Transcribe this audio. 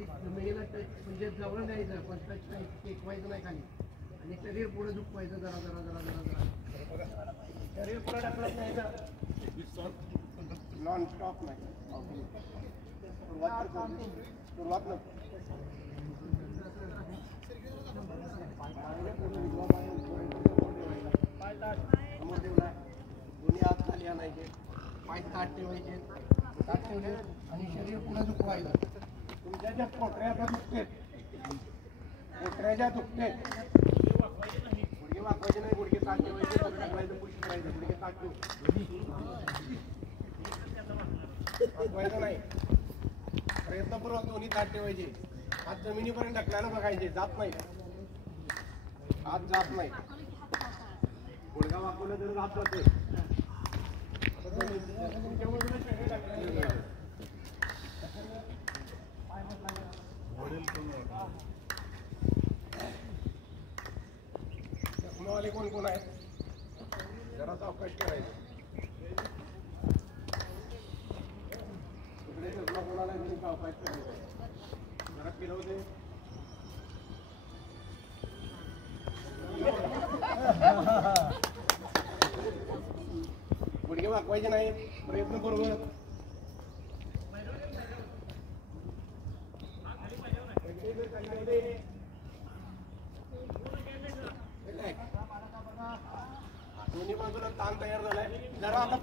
जमिनीला टच म्हणजे जवळ न्यायचं पण टच नाही टेकवायचं नाही खाली आणि शरीर पुढे झुकवायचं जरा जरा जरा जरा जरा शरीर पुढे ढकलत न्यायचं नॉन स्टॉप नाही सुरुवात न दोन्ही हात खाली आणायचे पाय ताट ठेवायचे ताट ठेवले आणि शरीर पुढे झुकवायचं तुमच्या ज्या पोटऱ्याच्या दुखते गुडघे वाकवायचे नाही गुडघे ताट ठेवायचे टाकवायचं पुश करायचं गुडघे ताट वाकवायचं नाही प्रयत्नपूर्वक दोन्ही ताट ठेवायचे हात जमिनीपर्यंत ढकलायला बघायचे जात नाही हात जात नाही गुडघा वाकवलं तर हात जाते चष्मावाले कोण कोण आहेत जरा अवकाश करायचं तिकडे चष्मा कोणाला अवकाश करायचा जरा फिरवते गुडघे वाकवायचे नाही प्रयत्नपूर्वक दोन्ही बाजूला ताण तयार झालाय जरा आता